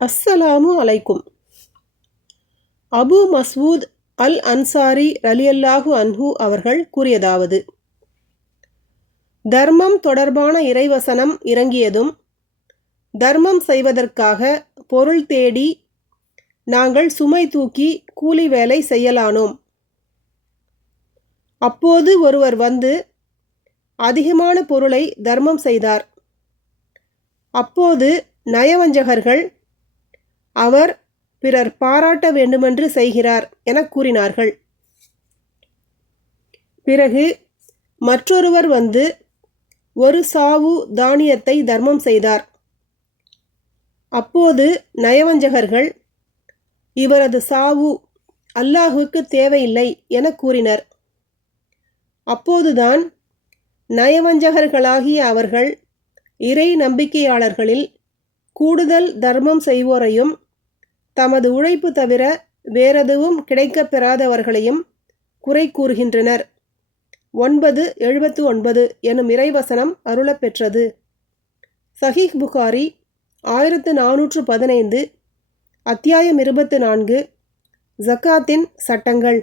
அஸ்ஸலாமு அலைக்கும். அபு மஸ்ஊத் அல் அன்சாரி ரலியல்லாஹு அன்ஹு அவர்கள் கூறியதாவது: தர்மம் தொடர்பான இறைவசனம் இறங்கியதும் தர்மம் செய்வதற்காக பொருள் தேடி நாங்கள் சுமை தூக்கி கூலி வேலை செய்யலானோம். அப்போது ஒருவர் வந்து அதிகமான பொருளை தர்மம் செய்தார். அப்போது நயவஞ்சகர்கள், அவர் பிறர் பாராட்ட வேண்டுமென்று செய்கிறார் என கூறினார்கள். பிறகு மற்றொருவர் வந்து ஒரு சாவு தானியத்தை தர்மம் செய்தார். அப்போது நயவஞ்சகர்கள், இவரது சாவு அல்லாஹுக்கு தேவையில்லை என கூறினர். அப்போதுதான் நயவஞ்சகர்களாகிய அவர்கள் இறை நம்பிக்கையாளர்களில் கூடுதல் தர்மம் செய்வோரையும் தமது உழைப்பு தவிர வேறெதுவும் கிடைக்கப் பெறாதவர்களையும் குறை கூறுகின்றனர். 9:79 எனும் இறைவசனம் அருளப்பெற்றது. சஹீஹ் புகாரி 1415, அத்தியாயம் 24, ஜக்காத்தின் சட்டங்கள்.